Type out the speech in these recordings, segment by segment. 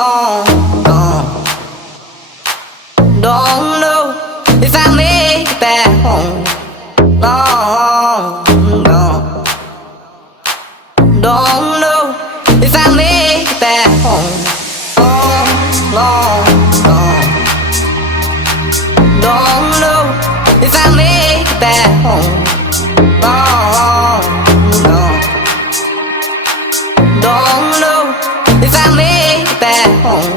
long gone. Don't know if I make it back home. Long gone. Don't know if I make it back home. Long gone. Don't know if I make it back home. Long gone. Don't know if I make it back home.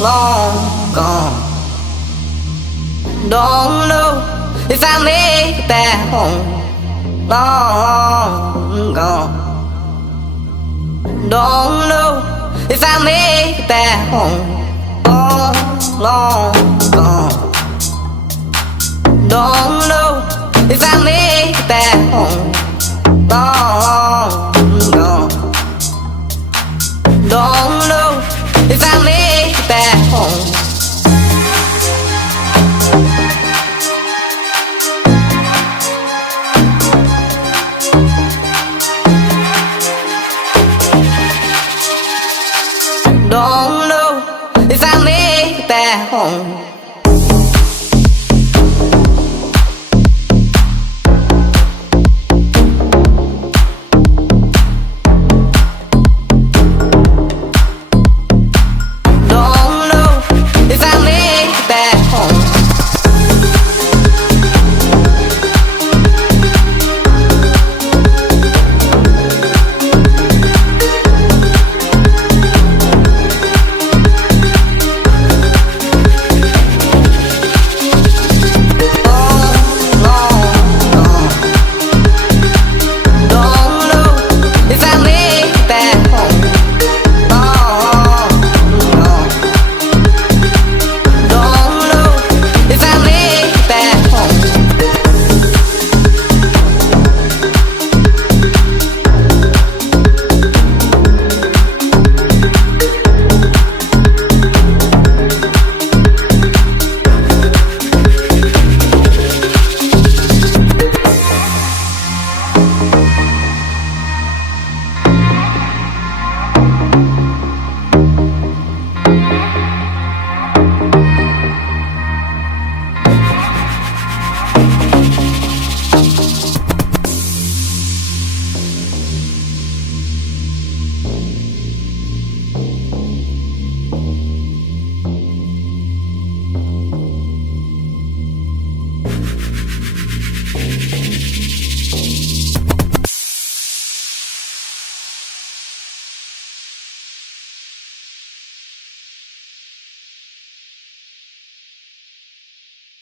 Long gone. Don't know if I make it back home. Long gone. Don't know if I make it back home. Long gone. Don't know if I make it back home. Long gone. Don't know if I make it back home. Don't